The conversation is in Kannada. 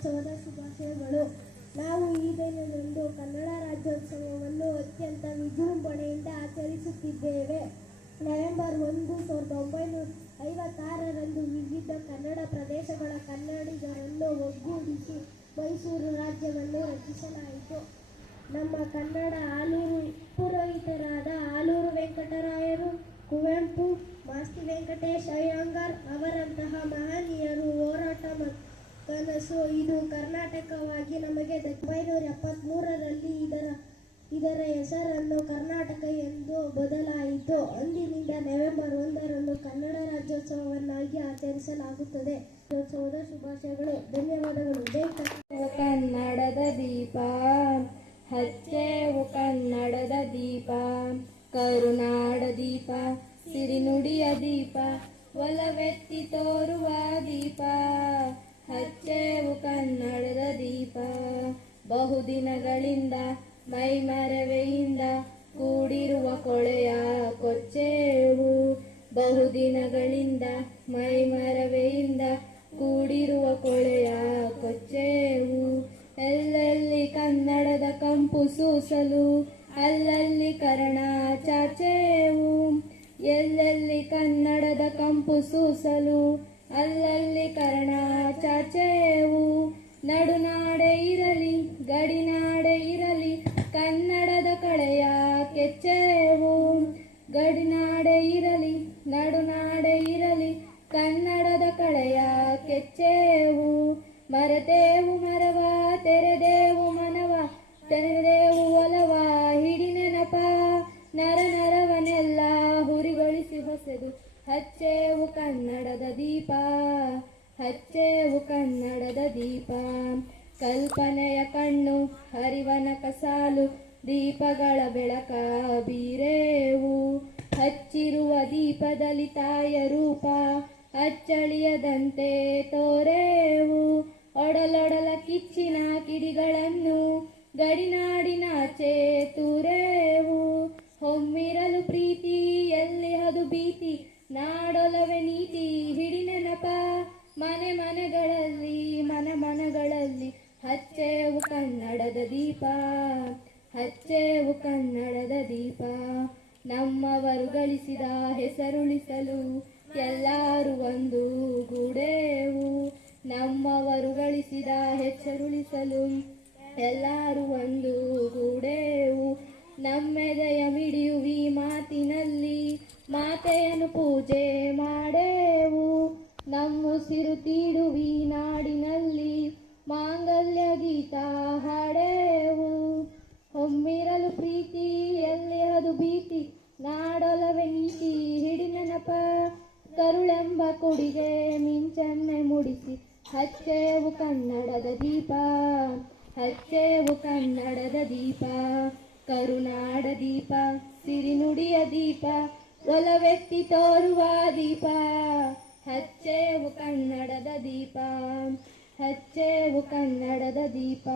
ರಾಜ್ಯೋತ್ಸವದ ಶುಭಾಶಯಗಳು. ನಾವು ಈ ದಿನದಂದು ಕನ್ನಡ ರಾಜ್ಯೋತ್ಸವವನ್ನು ಅತ್ಯಂತ ವಿಜೃಂಭಣೆಯಿಂದ ಆಚರಿಸುತ್ತಿದ್ದೇವೆ. ನವೆಂಬರ್ ಒಂದು ಸಾವಿರದ ಒಂಬೈನೂರ ಐವತ್ತಾರರಂದು ವಿವಿಧ ಕನ್ನಡ ಪ್ರದೇಶಗಳ ಕನ್ನಡಿಗರನ್ನು ಒಗ್ಗೂಡಿಸಿ ಮೈಸೂರು ರಾಜ್ಯವನ್ನು ರಚಿಸಲಾಯಿತು. ನಮ್ಮ ಕನ್ನಡ ಆಲೂರು ಪುರೋಹಿತರಾದ ಆಲೂರು ವೆಂಕಟರಾಯರು, ಕುವೆಂಪು, ಮಾಸ್ತಿ ವೆಂಕಟೇಶ್, ಅಯ್ಯಂಗಾರ್ ಅವರಂತಹ ಮಹನೀಯರು ಹೋರಾಟ ಮತ್ತು ಕನಸು ಇದು ಕರ್ನಾಟಕವಾಗಿ ನಮಗೆ ಒಂಬೈನೂರ ಎಪ್ಪತ್ತ್ಮೂರರಲ್ಲಿ ಇದರ ಇದರ ಹೆಸರನ್ನು ಕರ್ನಾಟಕ ಎಂದು ಬದಲಾಯಿತು. ಅಂದಿನಿಂದ ನವೆಂಬರ್ ಒಂದರಂದು ಕನ್ನಡ ರಾಜ್ಯೋತ್ಸವವನ್ನಾಗಿ ಆಚರಿಸಲಾಗುತ್ತದೆ. ರಾಜ್ಯೋತ್ಸವದ ಶುಭಾಶಯಗಳು, ಧನ್ಯವಾದಗಳು. ಕನ್ನಡದ ದೀಪ, ಹಚ್ಚೇವು ಕನ್ನಡದ ದೀಪ, ಕರುನಾಡ ದೀಪ, ಸಿರಿನುಡಿಯ ದೀಪ, ಒಲವೆತ್ತಿ ತೋರುವ ದೀಪ. ಬಹುದಿನಗಳಿಂದ, ಮೈಮರವೆಯಿಂದ ಕೂಡಿರುವ ಕೊಳೆಯ ಕೊಚ್ಚೇವು. ಬಹುದಿನಗಳಿಂದ, ಮೈಮರವೆಯಿಂದ ಕೂಡಿರುವ ಕೊಳೆಯ ಕೊಚ್ಚೇವು. ಎಲ್ಲೆಲ್ಲಿ ಕನ್ನಡದ ಕಂಪು ಸೂಸಲು, ಅಲ್ಲಲ್ಲಿ ಕರ್ಣ ಚಾಚೇವು. ಎಲ್ಲೆಲ್ಲಿ ಕನ್ನಡದ ಕಂಪು ಸೂಸಲು, ಅಲ್ಲಲ್ಲಿ ಕರ್ಣ ಚಾಚೇವು. ನಡುನಾಡೆ ಇರಲಿ, ಗಡಿನಾಡೆ ಇರಲಿ, ಕನ್ನಡದ ಕಳೆಯ ಕೆಚ್ಚೇವು. ಗಡಿನಾಡೆ ಇರಲಿ, ನಡುನಾಡೆ ಇರಲಿ, ಕನ್ನಡದ ಕಳೆಯ ಕೆಚ್ಚೇವು. ಮರತೇವು ಮರವ ಕನ್ನಡದ ದೀಪ. ಕಲ್ಪನೆಯ ಕಣ್ಣು, ಹರಿವನ ಕಸಾಲು, ದೀಪಗಳ ಬೆಳಕ ಬೀರೇವು. ಹಚ್ಚಿರುವ ದೀಪದಲ್ಲಿ ತಾಯ ರೂಪ, ಅಚ್ಚಳಿಯದಂತೆ ತೋರೇವು. ಒಡಲೊಡಲ ಕಿಚ್ಚಿನ ಕಿಡಿಗಳನ್ನು ಗಡಿನಾಡಿನ ತೂರೇವು ಕನ್ನಡದ ದೀಪ, ಹಚ್ಚೇವು ಕನ್ನಡದ ದೀಪ. ನಮ್ಮವರು ಗಳಿಸಿದ ಹೆಸರುಳಿಸಲು ಎಲ್ಲರೂ ಒಂದು ಗೂಡೇವು. ನಮ್ಮವರು ಗಳಿಸಿದ ಹೆಸರುಳಿಸಲು ಎಲ್ಲರೂ ಒಂದು ಗೂಡೇವು. ನಮ್ಮೆದೆಯ ಮಿಡಿಯುವಿ ಮಾತಿನಲ್ಲಿ ಮಾತೆಯನ್ನು ಪೂಜೆ ಮಾಡೇವು. ನಮ್ಮುಸಿರು ತೀಡುವಿ ನಾಡಿನಲ್ಲಿ ಕರುಳೆಂಬ ಕೊಡಿಗೆ ಮಿಂಚನ್ನೆ ಮುಡಿಸಿ. ಹಚ್ಚೇವು ಕನ್ನಡದ ದೀಪ, ಹಚ್ಚೇವು ಕನ್ನಡದ ದೀಪ, ಕರುನಾಡ ದೀಪ, ಸಿರಿನುಡಿಯ ದೀಪ, ಒಲವೆತ್ತಿ ತೋರುವ ದೀಪ. ಹಚ್ಚೇವು ಕನ್ನಡದ ದೀಪ, ಹಚ್ಚೇವು ಕನ್ನಡದ ದೀಪ.